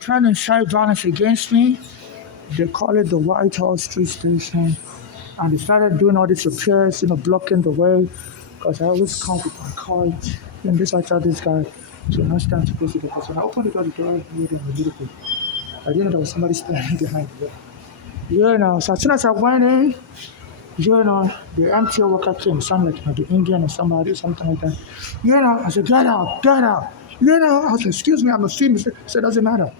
trying to incite violence against me. They call it the White House Street Station. And they started doing all these repairs, blocking the way. Because I always come with my cart. And this I tell this guy to not stand to close the door. Because when I opened the door, the door made a little bit. I didn't know there was somebody standing behind the door. So as soon as I went in, the MTA worker came, sounded like the Indian or something like that. I said, get out, get out. I said, excuse me, I'm a female. He said, doesn't matter.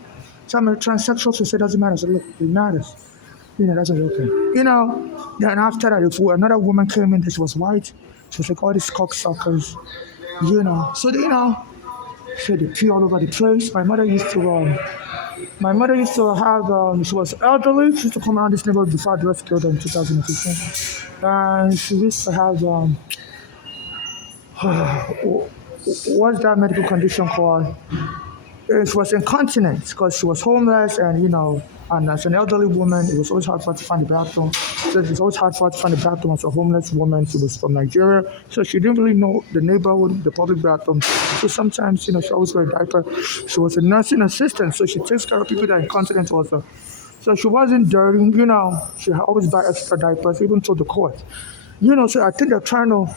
So I'm a transsexual, so he said, doesn't matter. I said, look, it matters. That's okay. Then after that, if another woman came in, she was white. She was like, all these cocksuckers, So, so they pee all over the place. My mother used to have, she was elderly. She used to come around this neighborhood before I was killed in 2015. And she used to have, what's that medical condition called? She was incontinent because she was homeless and as an elderly woman, it was always hard for her to find the bathroom. So it was always hard for her to find the bathroom as a homeless woman. She was from Nigeria, so she didn't really know the neighborhood, the public bathroom. So sometimes, she always wear a diaper. She was a nursing assistant, so she takes care of people that are incontinent also. So she wasn't dirty, She always buy extra diapers, even to the court. So I think they're trying to,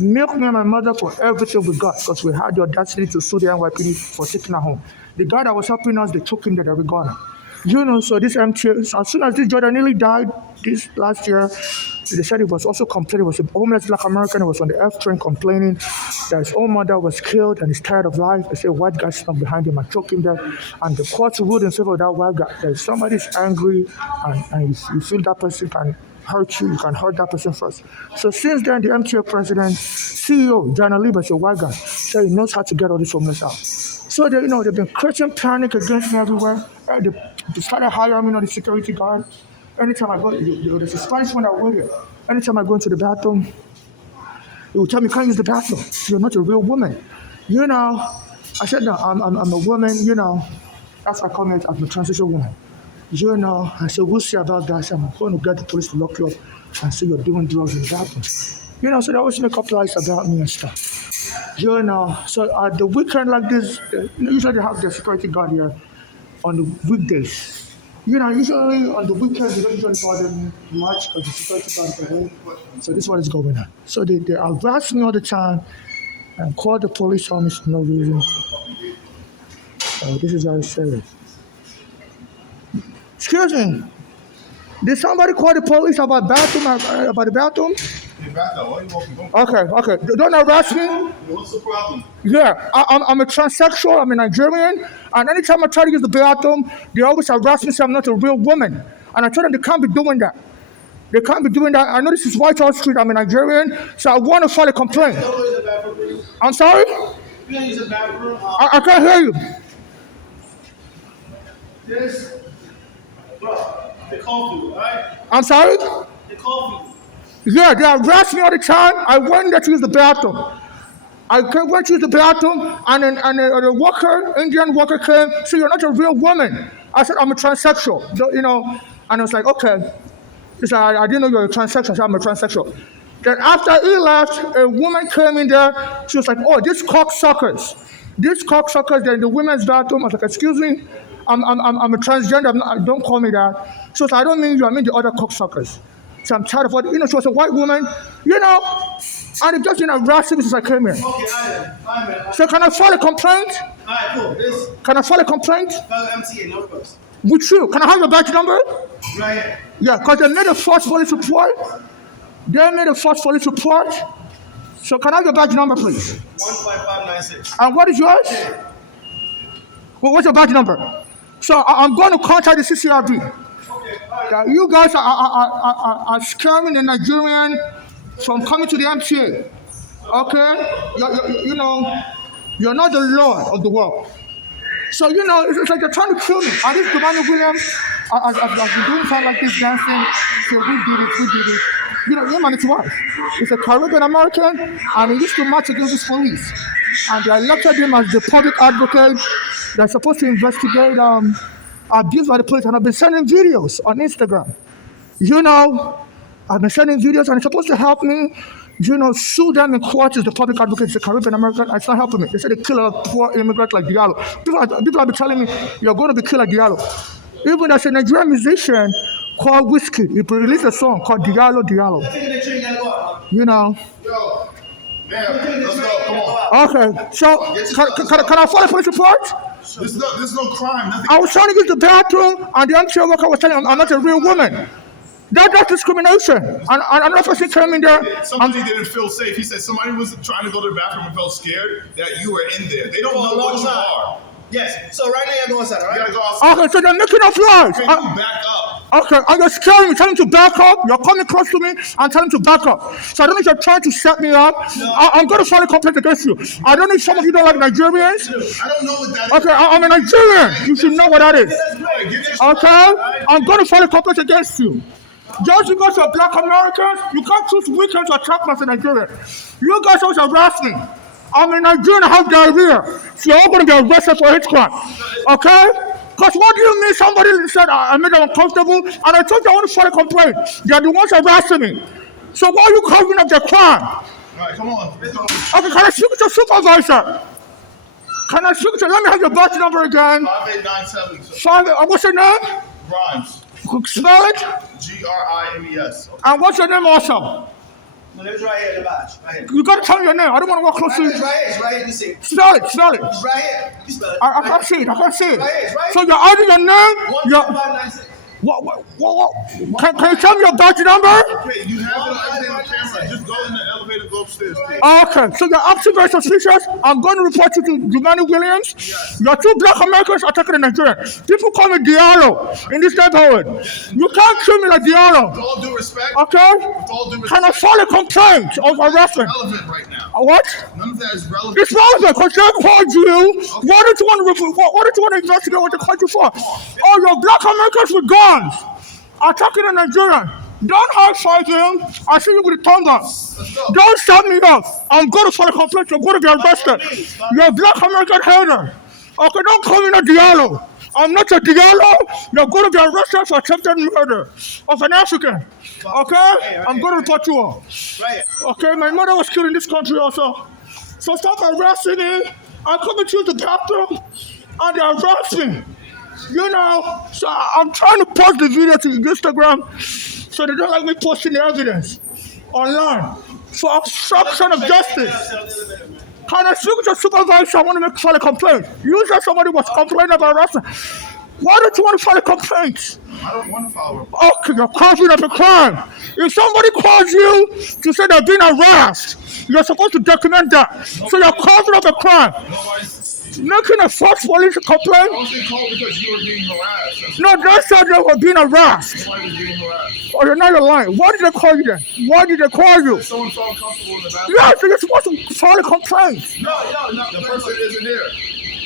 milk me and my mother for everything we got because we had the audacity to sue the NYPD for taking her home. The guy that was helping us, they took him there, we got him. So this MTA, as soon as this Jordan nearly died this last year, they said he was also complaining. He was a homeless black American who was on the F train complaining that his own mother was killed and he's tired of life. They said white guy snuck behind him and choked him there. And the court ruled in favor of that white guy. That if somebody's angry and you feel that person can hurt you can hurt that person first. So since then, the MTA president, CEO, Jana Lieber, is a white guy, so he knows how to get all this homeless out. So they've been creating panic against me everywhere. They started hiring me, the security guard. Anytime I go, there's a Spanish one that works here. Anytime I go into the bathroom, he will tell me, can't use the bathroom. You're not a real woman. I said, no, I'm a woman, That's why I call me, I'm a transition woman. I said, we'll see about that. I said, I'm going to get the police to lock you up and say you're doing drugs in the bathroom. So they always make up lies about me and stuff. So at the weekend like this, usually they have the security guard here on the weekdays. Usually on the weekends, they don't usually bother me much because the security guard is away. So this is what is going on. So they harass me all the time and call the police on me for no reason. This is very serious. Excuse me. Did somebody call the police about the bathroom? The bathroom. Why are you walking? Okay. Don't harass me. What's the problem? Yeah, I'm a transsexual. I'm a Nigerian. And anytime I try to use the bathroom, they always harass me, say I'm not a real woman. And I tell them they can't be doing that. They can't be doing that. I know this is White House Street. I'm a Nigerian. So I want to file a complaint. I'm sorry? You can't use the bathroom. I can't hear you. Yes. Bro, they call you, all right? I'm sorry? They call you. Yeah, they harass me all the time. I went there to use the bathroom. I went to use the bathroom, and a Indian worker came, so you're not a real woman. I said, I'm a transsexual, and I was like, okay. He said, I didn't know you were a transsexual. I said, I'm a transsexual. Then after he left, a woman came in there. She was like, oh, these cocksuckers. They're in the women's bathroom. I was like, excuse me, I'm a transgender. Don't call me that. She was like, I don't mean you, I mean the other cocksuckers. So I'm tired of what, she was a white woman, and it just, harassing me since I came here. Okay, I am. So can I file a complaint? All right, cool. Can I file a complaint? File MTA, no problem. With you. Can I have your badge number? Right here. Yeah, because they made a false police report. So can I have your badge number, please? 15596. And what is yours? Well, what's your badge number? So I'm going to contact the CCRB. Okay, You guys are scaring the Nigerian from coming to the MTA. Okay? You're not the Lord of the world. So, it's like they're trying to kill me. And this Devon Williams, I've been doing something like this dancing. So we did it. Him and his wife. He's a Caribbean American, and he used to march against this police. And they elected him as the public advocate that's supposed to investigate abuse by the police. And I've been sending videos on Instagram. I've been sending videos, and it's supposed to help me, Sue them in court is the public advocate, the Caribbean American. It's not helping me. They said they kill a poor immigrant like Diallo. People have been telling me you're going to be killed like Diallo. Even as a Nigerian musician called Whiskey, he released a song called Diallo Diallo. Yo, man, let's go. Come on. Okay, so can I file a police report? There's no crime. Nothing. I was trying to use the bathroom, and the armchair worker was telling me I'm not a real woman. That's discrimination. And another person came in there. Somebody didn't feel safe. He said somebody was trying to go to the bathroom and felt scared that you were in there. They don't know what you are. Yes. So right now you're going outside, You right? gotta go outside. Okay, so they're making up lies. Can you back up? Okay, and you're scaring me, telling me to back up. You're coming close to me and telling me to back up. So I don't know if you're trying to set me up. I'm going to file a complaint against you. I don't know if some of you don't like Nigerians. I don't know what that is. Okay, I'm a Nigerian. You should know what that is. Okay? I'm going to file a complaint against you. Just because you're black Americans, you can't choose weekends to attack me as a Nigerian. You guys always harass me. I'm a Nigerian, I have diarrhea. So you're all going to be arrested for hate crime. Okay? Because what do you mean somebody said I made them uncomfortable and I told you I want to file a complaint? They're the ones harassing me. So why are you covering up their crime? All right, come on. Let's go. Okay, can I speak to your supervisor? Can I speak to, let me have your birth number again. 5897. What's your name? Grimes. Spell it. Grimes. And what's your name also? No, it's right here in the badge. Right here. You got to tell me your name. I don't want to walk close to It's you. right here. It's right here. You see it. Spell it. Spell it. It's right here. You spell it. I can't see it. I can't see it. Right here. It's right So here. you're adding your name? Your, 12596. what? Can you tell me your badge number? Okay, you have it on camera. Just go in the elevator, go upstairs, please. Okay, so you're acting very suspicious. I'm going to report you to Jumani Williams. Yes. You're two black Americans attacking a Nigerian. People call me Diallo in this neighborhood. You can't kill me like Diallo. With all due respect, Okay? with all due Can respect, I file a complaint of harassment? relevant right now. What? None of that is relevant. It's relevant because they called you. Why don't you want to investigate what they called you for? Oh, you're black Americans with guns attacking a Nigerian. Don't hard fight him. I see you with a tongue gun. Don't shut me up. I'm going to file a complaint. You're going to be arrested. You're a black American hater. Okay, don't call me a Diallo. I'm not a Diallo. You're going to be arrested for attempted murder of an African. Okay? I'm going to report you all. Right here. Okay, my mother was killed in this country also. So stop harassing me. I'm coming to the bathroom and they harass me. So I'm trying to post the video to Instagram so they don't like me posting the evidence online for obstruction of justice. Can I speak to your supervisor? I want to file a complaint. You said somebody was complaining about harassment. Why don't you want to file a complaint? I don't want to follow her. Okay, you're covering up a crime. If somebody calls you to say they're being harassed, you're supposed to document that. So you're covering up a crime. Nobody's. Making a false police I complaint? wasn't called because you were being harassed. That's No, they said they were being harassed. why you're being harassed. Oh, you're not lying. Why did they call you then? Why did they call you? Someone felt uncomfortable in the bathroom. Yes, you're supposed to file a complaint. No. The person isn't here.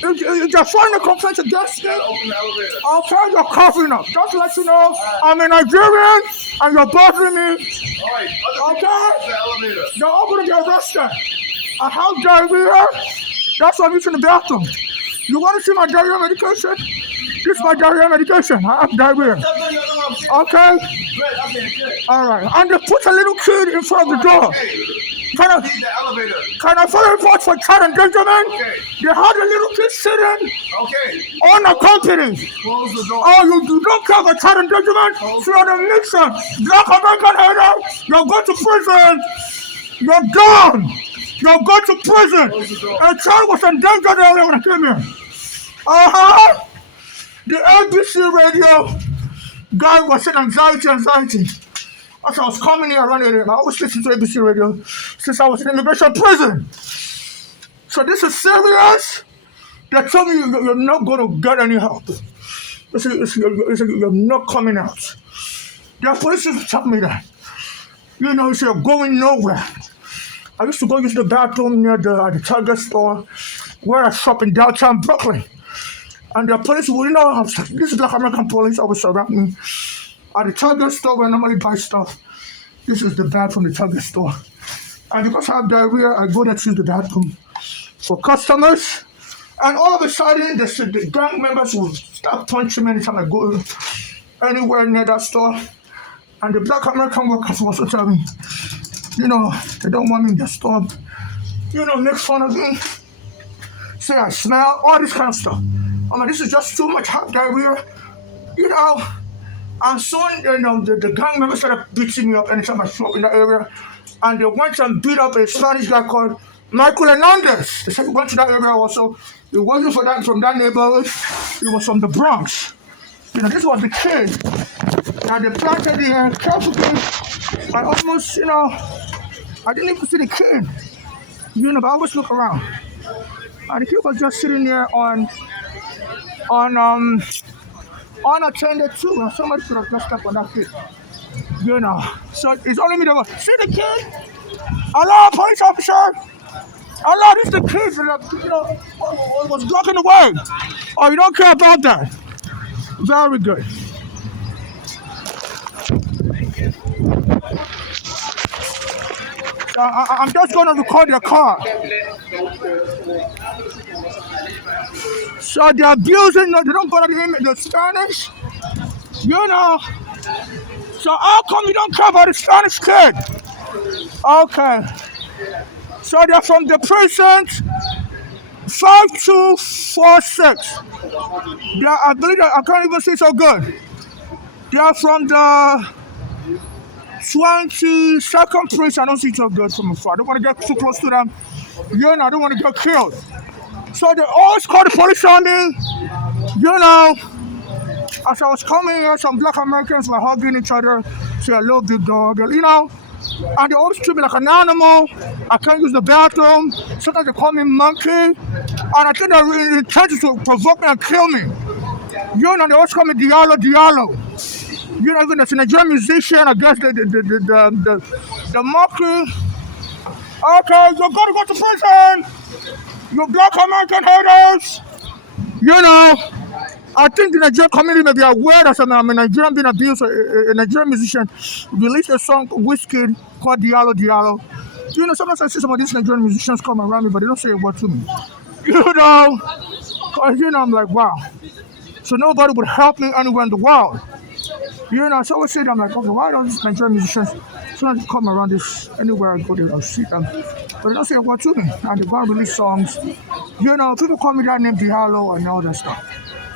If you're filing a complaint against me, Open the elevator. I'll tell you're covering up. Just to let you know, I'm a Nigerian and you're bothering me. All right. Okay. The elevator. You're all going to be arrested. I have diarrhea. That's why I'm using the bathroom. You want to see my diarrhea medication? This is my diarrhea medication. I have diarrhea. Okay? All right. And they put a little kid in front of the door. Hey, Can I, need the elevator. can I file a report for child endangerment? Okay. They had a little kid sitting Okay. unaccompanied. Close the door. Oh, you don't care for child endangerment? So you're the Nixon, black American hater. You're going to prison. You're done. You're going to prison. A child was endangered earlier when I came here. The ABC radio guy was saying anxiety. As I was coming here around here, I always listen to ABC radio since I was in immigration prison. So this is serious. They told me you're not going to get any help. You're not coming out. Their police used to tell me that. You're going nowhere. I used to go use the bathroom near the Target store where I shop in downtown Brooklyn. And the police would this is black American police always surround me. At the Target store where I normally buy stuff, this is the bathroom, the Target store. And because I have diarrhea, I go there to use the bathroom for customers. And all of a sudden, the gang members will start punching me anytime I go anywhere near that store. And the black American workers will also tell me, they don't want me in their store. Make fun of me. Say I smell, all this kind of stuff. I'm like, this is just too much hot diarrhea. And soon, the gang members started beating me up anytime I show up in that area. And they went and beat up a Spanish guy called Michael Hernandez. They said he went to that area also. He wasn't from that neighborhood. He was from the Bronx. This was the kid that they planted the carefully. I almost, I didn't even see the kid. But I always look around. And the kid was just sitting there unattended too. And somebody could have messed up on that kid. So it's only me that was, see the kid? Hello, police officer. Hello, this is the kid that, was blocking the way. Oh, you don't care about that? Very good. I'm just going to record your car. So they're abusing, they don't bother the Spanish. So how come you don't care about the Spanish kid? Okay. So they're from the precinct 5246. I believe that I can't even see so good. They are from the 22nd precinct. I don't see so good from afar. I don't want to get too close to them. I don't want to get killed. So they always call the police on me. As I was coming here, some black Americans were hugging each other, say hello, big dog, and they always treat me like an animal. I can't use the bathroom. Sometimes they call me monkey. And I think they're really intended to provoke me and kill me. They always call me Diallo. Even as a Nigerian musician, I guess the mockery. Okay, you're going to go to prison. You black American haters. I think the Nigerian community may be aware that I'm a Nigerian being abused. A Nigerian musician released a song, Wizkid, called Diallo. Sometimes I see some of these Nigerian musicians come around me, but they don't say a word to me. Because, I'm like, wow. So nobody would help me anywhere in the world. So I always say, I'm like, okay, why don't these Nigerian musicians sometimes come around this, anywhere I go, I'll see them. But they don't say a word to me. And they go and release songs. People call me that name, Diallo, and all that stuff.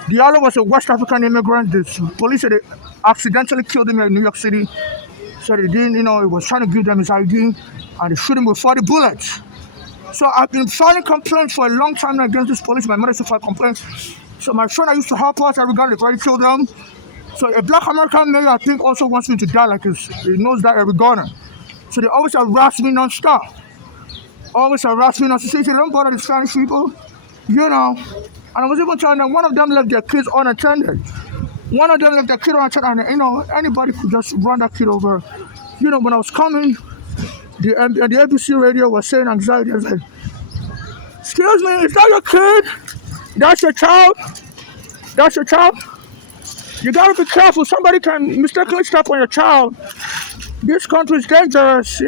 Diallo was a West African immigrant. The police said they accidentally killed him in New York City. So they didn't, he was trying to give them his ID, and they shoot him with 40 bullets. So I've been filing complaints for a long time now against this police. My mother used to file complaints. So my friend I used to help us, every guy they already killed them. So a black American mayor, I think, also wants me to die like he knows that every gunner. So they always harass me non-stop. Say, don't bother the Spanish people, And I was even telling them, one of them left their kids unattended. And, anybody could just run that kid over. When I was coming, the ABC radio was saying anxiety. I was like, excuse me, is that your kid? That's your child? You gotta be careful. Somebody can mistakenly step on your child. This country is dangerous,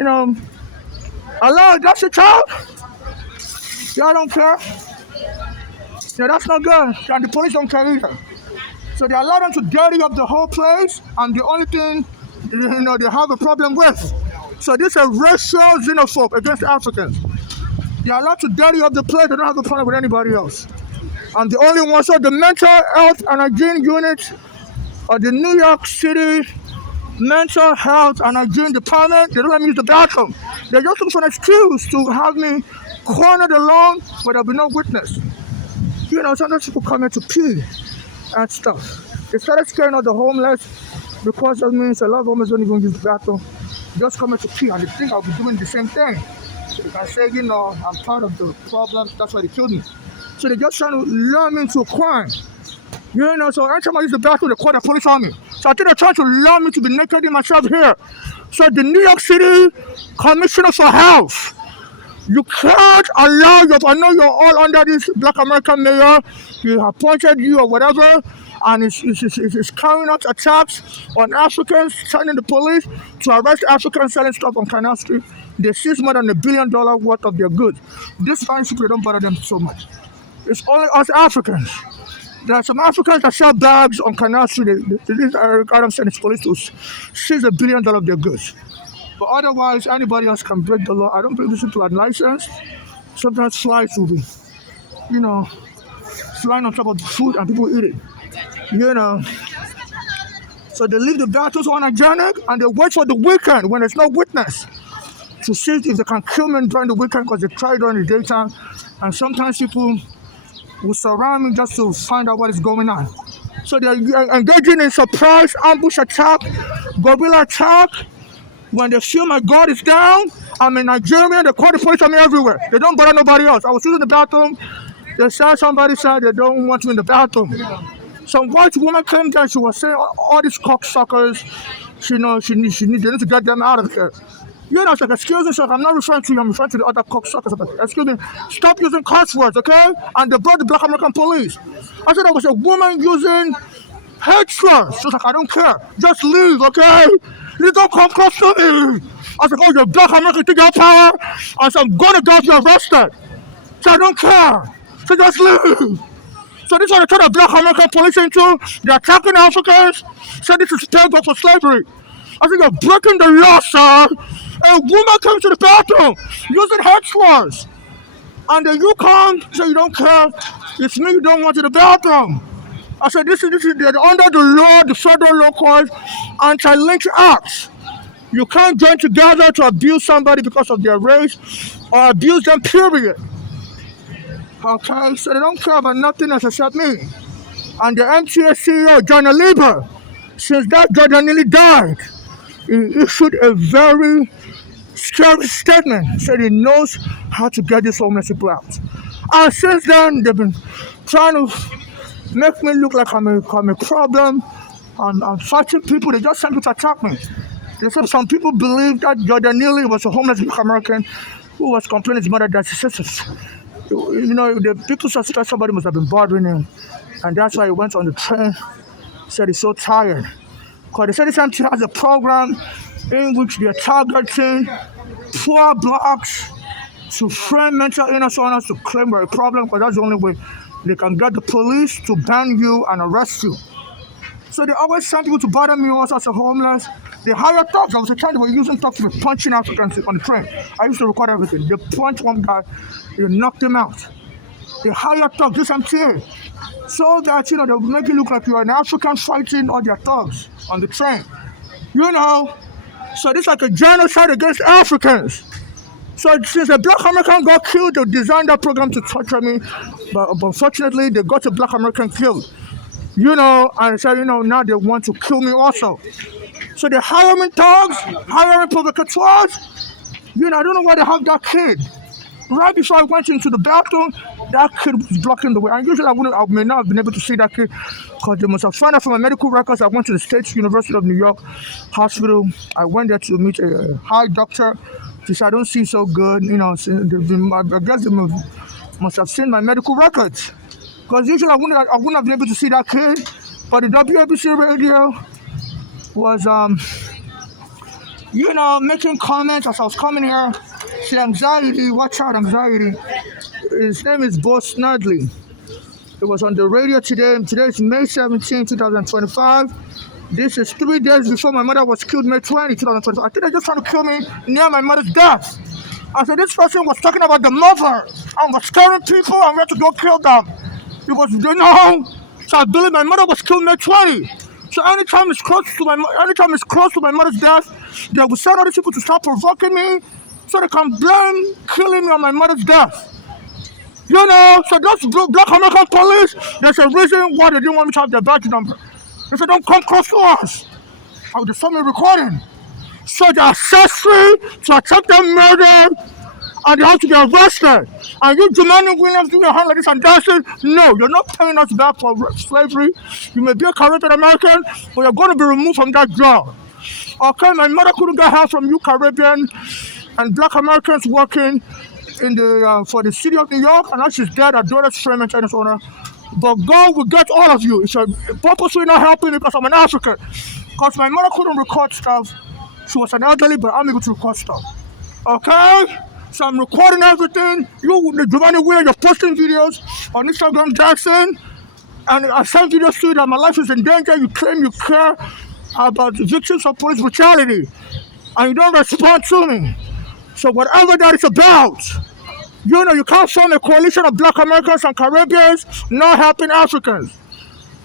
Hello, that's your child? Y'all don't care? That's not good. And the police don't care either. So they allow them to dirty up the whole place, and the only thing, they have a problem with. So this is a racial xenophobe against Africans. They are allowed to dirty up the place. They don't have a problem with anybody else. And the only ones are the mental health and hygiene unit of the New York City Mental Health and Hygiene Department. They don't let me use the bathroom. They just look for an excuse to have me cornered alone, but there'll be no witness. Sometimes people come here to pee and stuff. They started scaring out the homeless because of me. So a lot of homeless don't even use the bathroom. They just come here to pee, and they think I'll be doing the same thing. So they can say, I'm part of the problem. That's why they killed me. So they're just trying to lure me into a crime. So every time I use the bathroom, they call the police on me. So I think they're trying to lure me to be naked in myself here. So the New York City Commissioner for Health, you can't allow I know you're all under this black American mayor. He appointed you or whatever, and he's carrying out attacks on Africans, sending the police to arrest Africans selling stuff on Canal Street. They seize more than $1 billion worth of their goods. These Spanish people don't bother them so much. It's only us Africans. There are some Africans that sell bags on Canal Street. Eric Adams sent his police to seize $1 billion of their goods. But otherwise, anybody else can break the law. I don't believe these people are licensed. Sometimes flies will be, you know, flying on top of the food and people eat it. You know. So they leave the battles unhygienic and they wait for the weekend when there's no witness to see if they can kill me during the weekend because they try during the daytime. And sometimes people will surround me just to find out what is going on. So they're engaging in surprise ambush attack, guerrilla attack. When they feel my guard is down, I'm in Nigeria, they call the police on me everywhere. They don't bother nobody else. I was using the bathroom. They said somebody said they don't want me in the bathroom. Some white woman came there, she was saying all these cocksuckers, they need to get them out of here. You know, it's like, excuse me, sir, I'm not referring to you, I'm referring to the other cocksuckers. Like, excuse me, stop using curse words, okay? And they brought the Black American police. I said there was a woman using hate slurs. She was like, I don't care, just leave, okay? You don't come close to me. I said, oh, you're Black American, think you have power? I said, I'm gonna get you arrested. So I don't care, so just leave. So this is what they turn the Black American police into. They're attacking Africans. So this is payback for slavery. I think you're breaking the law, sir. A woman came to the bathroom using hate slurs. And then you come, say you don't care. It's me you don't want in the bathroom. I said, this is they're under the law, the federal law called Anti-Lynch Act. You can't join together to abuse somebody because of their race or abuse them, period. Okay, so they don't care about nothing else except me. And the MTA CEO, John Lieber, since that Jordan nearly died, he issued a very scary statement. He said he knows how to get these homeless people out. And since then, they've been trying to make me look like I'm a problem. I'm fighting people. They just sent people to attack me. They said some people believe that Jordan Neely was a homeless Black American who was complaining his mother died. You know, the people suspect somebody must have been bothering him. And that's why he went on the train. Said he's so tired. Because they said this MT has a program in which they're targeting poor blacks to frame mental illness owners to claim they're a problem, because that's the only way they can get the police to ban you and arrest you. So they always send people to bother me also as a homeless. They hire thugs. I was a child, they were using thugs to be punching Africans on the train. I used to record everything. They punched one guy, they knocked him out. They hire thugs, this MTA. So that, you know, they'll make it look like you're an African fighting all their thugs on the train. You know, so this is like a genocide against Africans. So since a Black American got killed, they designed that program to torture me. But unfortunately, they got a Black American killed. You know, and so, you know, now they want to kill me also. So they hire me thugs, hiring provocateurs. You know, I don't know why they have that kid. Right before I went into the bathroom, that kid was blocking the way. And usually I may not have been able to see that kid because they must have found out from my medical records. I went to the State University of New York Hospital. I went there to meet a high doctor. She said, I don't see so good. You know, I guess they must have seen my medical records. Because usually I wouldn't have been able to see that kid. But the WABC radio was, you know, making comments as I was coming here. See, anxiety, watch out, anxiety. His name is Bo Snerdley. It was on the radio today. Today is May 17, 2025. This is 3 days before my mother was killed, May 20, 2025. I think they're just trying to kill me near my mother's death. I said, this person was talking about the mother and was scaring people and we had to go kill them. It was, you know, so I believe my mother was killed May 20. So anytime it's close to my mother's death, they will send other people to start provoking me so they can blame killing me on my mother's death. You know, so those Black American police, there's a reason why they didn't want me to have their badge number. They said, don't come close to us. I would just me recording. So they're accessory to attempted murder and they have to get arrested. And you, Jumaane Williams, doing your hand like this and dancing, no, you're not paying us back for slavery. You may be a Caribbean American, but you're going to be removed from that job. Okay, my mother couldn't get help from you Caribbean and Black Americans working in the for the city of New York, and now she's dead, her daughter's frame and Chinese owner. But God will get all of you. It's purposely not helping me because I'm an African. Because my mother couldn't record stuff. She was an elderly, but I'm able to record stuff. Okay? So I'm recording everything. You, the Jumaane Williams, you're posting videos on Instagram dancing. And I send videos to you that my life is in danger. You claim you care about the victims of police brutality. and you don't respond to me. So whatever that is about, you can't form a coalition of black Americans and Caribbeans not helping Africans.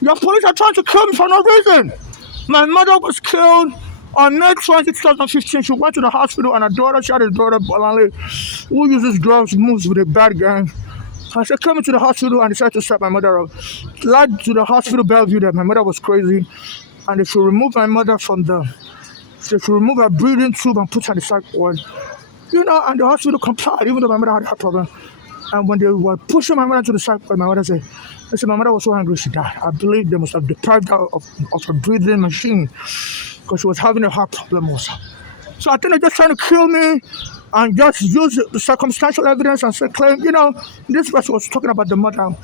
Your police are trying to kill me for no reason. My mother was killed on May 20, 2015. She went to the hospital and her daughter shot his daughter, Bolanle, who uses drugs, moves with a bad gang. I said, come into the hospital and decided to set my mother up. Led to the hospital Bellevue that my mother was crazy and they should remove my mother from they should remove her breathing tube and put her in the psych ward. And the hospital complied, even though my mother had that problem. And when they were pushing my mother to the psych ward, my mother said, my mother was so angry she died. I believe they must have deprived her of her breathing machine because she was having a heart problem also. So I think they're just trying to kill me and just use the circumstantial evidence and say, claim, this person was talking about the mother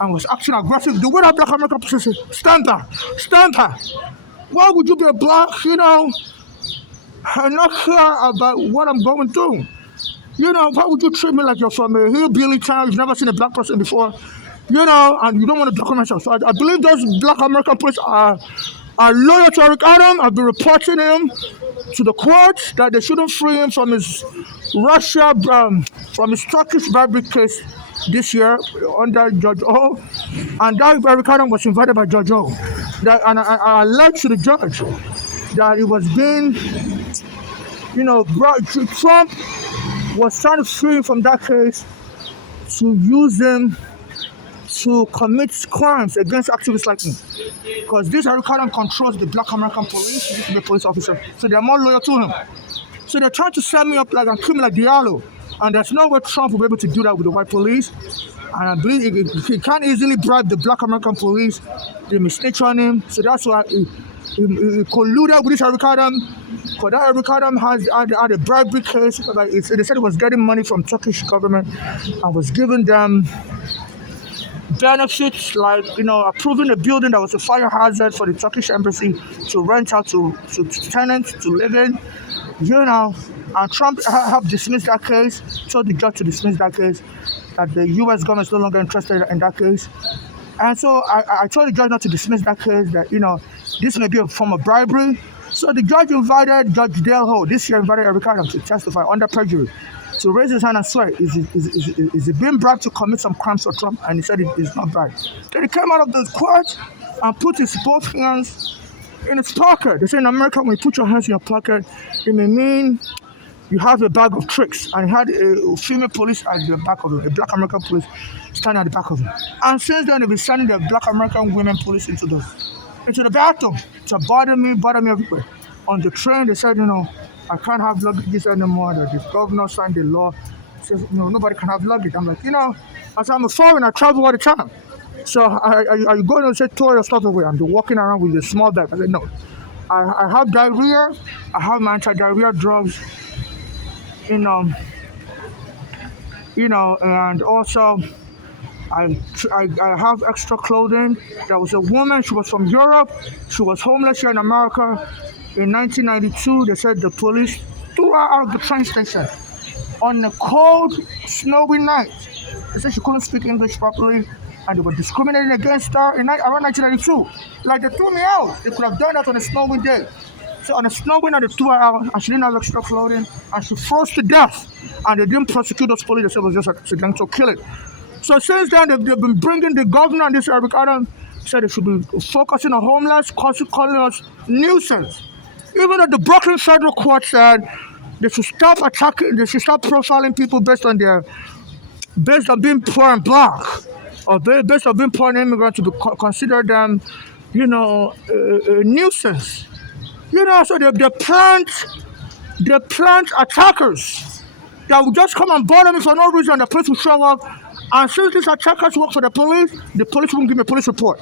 and was acting aggressive. The way that black American person said, stand back. Why would you be a black, and not care about what I'm going through? Why would you treat me like you're from a hillbilly town, you've never seen a black person before, and you don't want to document yourself. So I believe those black American police are loyal to Eric Adam. I've been reporting him to the court that they shouldn't free him from his from his Turkish bribery case this year under Judge O. And that Eric Adam was invited by Judge O. And I alleged to the judge that it was being, Trump was trying to free him from that case to use him to commit crimes against activists like me. Because this Eric Adam controls the black American police, he used to be a police officer, so they're more loyal to him. So they're trying to set me up and kill me like Diallo. And there's no way Trump will be able to do that with the white police. And I believe he can't easily bribe the black American police. They may snitch on him. So that's why he colluded with this Eric Adam. Because that Eric Adam had a bribery case. They said he was getting money from Turkish government and was giving them benefits like, approving a building that was a fire hazard for the Turkish embassy to rent out to tenants to live in, and Trump helped dismiss that case, told the judge to dismiss that case, that the U.S. government is no longer interested in that case. And so I told the judge not to dismiss that case, that, this may be a form of bribery. So the judge invited Judge Dale Ho, this year invited Eric Adam to testify under perjury, to raise his hand and swear, is he being bribed to commit some crimes for Trump? And he said it is not bribed. Then he came out of the court and put his both hands in his pocket. They say in America, when you put your hands in your pocket, it may mean you have a bag of tricks. And he had a female police at the back of him, a black American police standing at the back of him. And since then, they've been sending the black American women police into the bathroom to bother me everywhere. On the train, they said, I can't have luggage anymore. That the governor signed the law. Says, nobody can have luggage. I'm like, as I'm a foreigner, I travel all the time. So are you going to say, throw your stuff away? I'm walking around with a small bag. I said, no. I have diarrhea. I have my anti-diarrhea drugs. And also I have extra clothing. There was a woman. She was from Europe. She was homeless here in America. In 1992, they said the police threw her out of the train station on a cold, snowy night. They said she couldn't speak English properly, and they were discriminating against her around 1992. Like, they threw me out. They could have done that on a snowy day. So on a snowy night, they threw her out, and she didn't have extra clothing, and she froze to death. And they didn't prosecute those police. They said it was just an accidental killing. So since then, they've been bringing the governor and this Eric Adam, said they should be focusing on homeless, calling us nuisance. Even though the Brooklyn Federal Court said they should stop profiling people based on being poor and black, or based on being poor and immigrant, to consider them, a nuisance. So they plant attackers that will just come and bother me for no reason. The police will show up, and since these attackers work for the police won't give me a police report.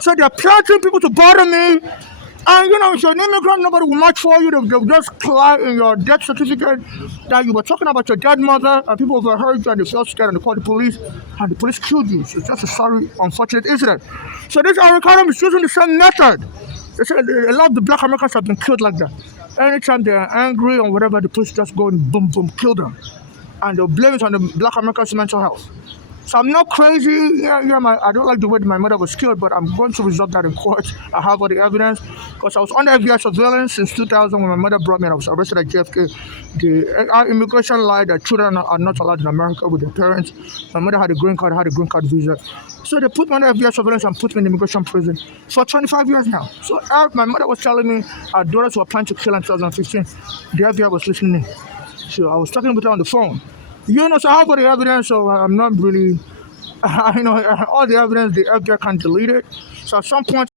So they're planting people to bother me. And if you're an immigrant, nobody will match for you. They'll just cry in your death certificate that you were talking about your dead mother, and people overheard you and they felt scared and they called the police, and the police killed you. So it's just a sorry, unfortunate incident. So this Eric Adam is using the same method. They say a lot of the black Americans have been killed like that. Anytime they're angry or whatever, the police just go and boom, boom, kill them. And they'll blame it on the black Americans' mental health. So I'm not crazy. I don't like the way my mother was killed, but I'm going to resolve that in court. I have all the evidence because I was under FBI surveillance since 2000 when my mother brought me and I was arrested at JFK. Our immigration lied that children are not allowed in America with their parents. My mother had a green card, had a green card visa. So they put me under FBI surveillance and put me in immigration prison for 25 years now. So my mother was telling me our daughters were planning to kill in 2015. The FBI was listening. So I was talking with her on the phone. So I have all the evidence, so I'm not really, all the evidence, the FBI can't delete it. So at some point,